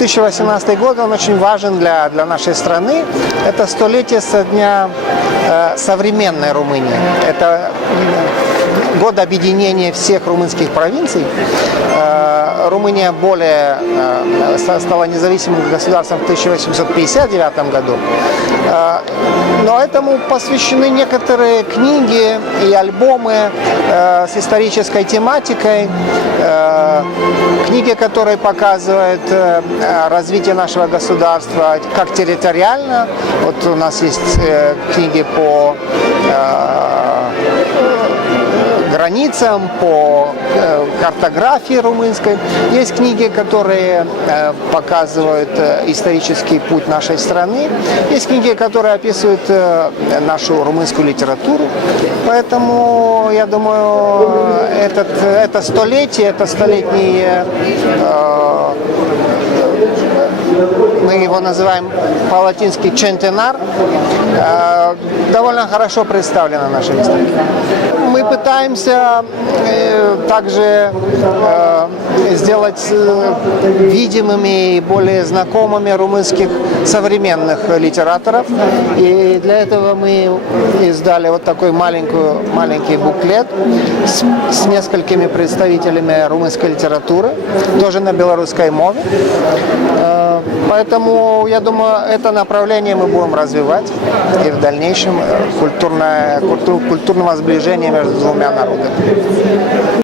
2018 год, он очень важен для нашей страны. Это столетие со дня современной Румынии. Это год объединения всех румынских провинций. Румыния стала независимым государством в 1859 году. Но этому посвящены некоторые книги и альбомы с исторической тематикой. Книги, которые показывают развитие нашего государства как территориально. Вот у нас есть книги по границам, по картографии румынской. Есть книги, которые показывают исторический путь нашей страны. Есть книги, которые описывают нашу румынскую литературу. Поэтому, я думаю, это столетний, мы его называем по-латински «чентенар», довольно хорошо представлено в нашей истории. Мы пытаемся также сделать видимыми и более знакомыми румынских современных литераторов. И для этого мы издали вот такой маленький буклет с несколькими представителями румынской литературы, тоже на белорусской мове. Поэтому, я думаю, это направление мы будем развивать и в дальнейшем культурного сближения между двумя народами.